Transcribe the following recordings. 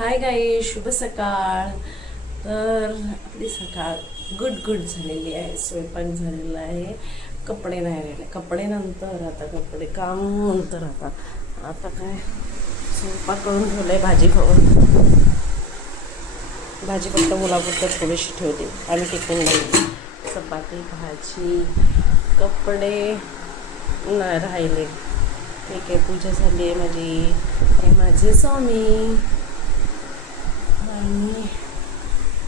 हाय गाई शुभ सकाळ. तर आपली सकाळ गुड गुड झालेली आहे स्वयंपाक झालेला आहे. कपडे नाही राहिले. कपडे नंतर आता कपडे काम नंतर आता. आता काय? स्वयंपाक करून ठेवलं आहे भाजी खाऊन. भाजी फक्त मुलापुरतं थोडीशी ठेवली आम्ही टिफिन लागली चपाती भाजी कपडे नाही राहिले. ठीक आहे पूजा झाली आहे माझी. हे माझे स्वामी. आणि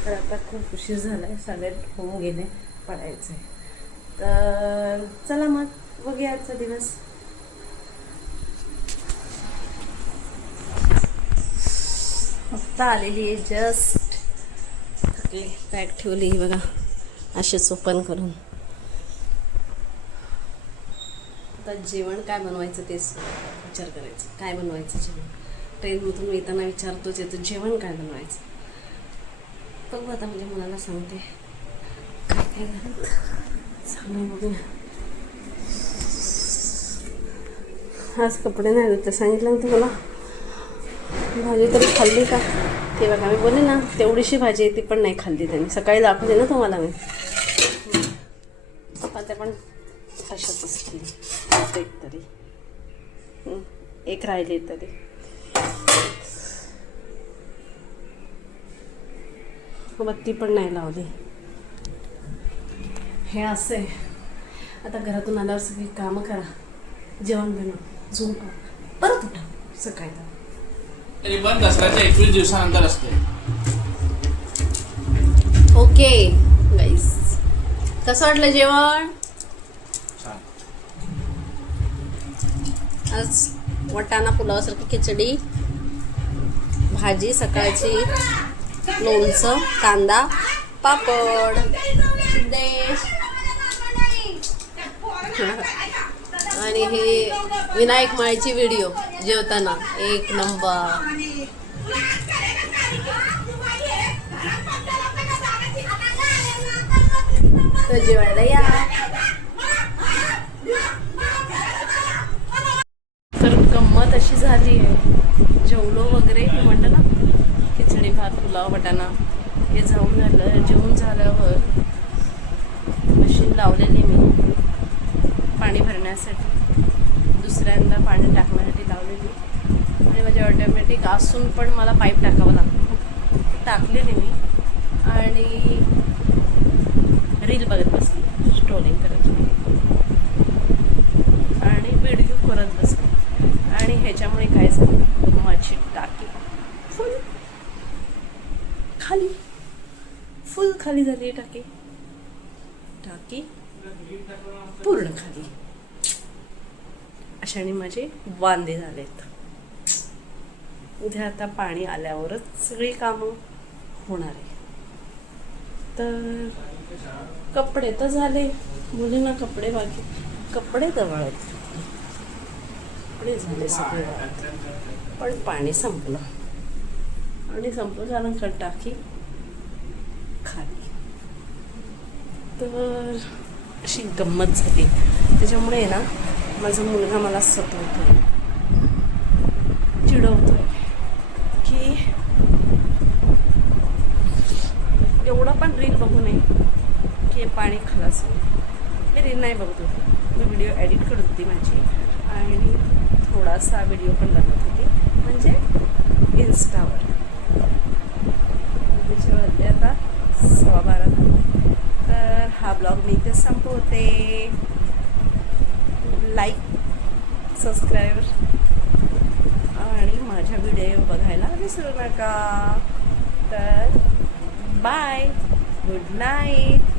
तर आता खूप उशीर झाला आहे सगळ्यात होऊन गेले पडायचं. आहे तर चला मग बघूया आजचा दिवस. आत्ता आलेली आहे जस्ट थकली पॅक ठेवली बघा असेच ओपन करून. आता जेवण काय बनवायचं तेच विचार करायचं काय बनवायचं जेवण? ट्रेनमधून येताना विचारतोच येतो जेवण काय बनवायचं बघू आता म्हणजे मुलाला सांगते. काय काय घालत सांगू बघूया आज कपडे नाही धुतले सांगितलं ना तुम्हाला. भाजी तर खाल्ली का? ते बघा मी बोले ना तेवढीशी भाजी आहे ती पण नाही खाल्ली त्यांनी. सकाळी दाखवली ना तुम्हाला मी. आता पण तशाच असतील. एक तरी. एक राहिली तरी. बत्ती पण नाही लावली. हे असं. आहे आता घरातून आल्यावर सगळी कामं करा. जेवण बनवा झोपा परत उठा सकाळी. तरी पण दसऱ्याच्या एकवीस दिवसानंतर असते ओके गाईस कसं वाटलं जेवण? छान. आज वटाणा पुलावासारखी खिचडी. भाजी सकाळची लोणचं कांदा पापड देश. आणि हे विनायक माळीची व्हिडिओ जेवताना. एक नंबर. तर जेवायला या. तर गंमत अशी झाली आहे. जेवलो वगैरे मी म्हटलं ना खिचडी भात पुलाव वाटाणा. हे जाऊन झालं जेवून झाल्यावर मशीन लावलेली मी पाणी भरण्यासाठी. दुसऱ्यांदा पाणी टाकण्यासाठी लावलेली. आणि माझ्या ऑटोमॅटिक असून पण मला पाईप टाकावं लागतं. टाकलेली मी. आणि रील बघत बसली स्ट्रोलिंग करत आणि व्हिडिओ करत बसले आणि ह्याच्यामुळे काय झालं माझी टाकी फुल खाली. फुल खाली झाली आहे टाकी. टाकी पूर्ण खाली. अशाने माझे वांदे झालेत. उद्या आता पाणी आल्यावरच सगळी कामं होणार आहे तर कपडे तर झाले. मुलींना कपडे बाकी. कपडे जवळ आहेत कपडे झाले सगळे पण पाणी संपलं. आणि संपलं कारण टाकी खाली. तर अशी गंमत झाली. त्याच्यामुळे ना माझा मुलगा मला सतवतो चिडवतो की एवढा पण रील बघू नये. की पाणी खलास. मी रील नाही बघत होती. मी व्हिडिओ एडिट करत होती माझी. आणि थोडासा व्हिडिओ पण बनवत होती. म्हणजे इन्स्टावर सव्वा बारा झाले. तर हा ब्लॉग मी इथे संपवते. लाईक सबस्क्राईब आणि माझ्या व्हिडिओ बघायला विसरू नका. तर बाय गुड नाईट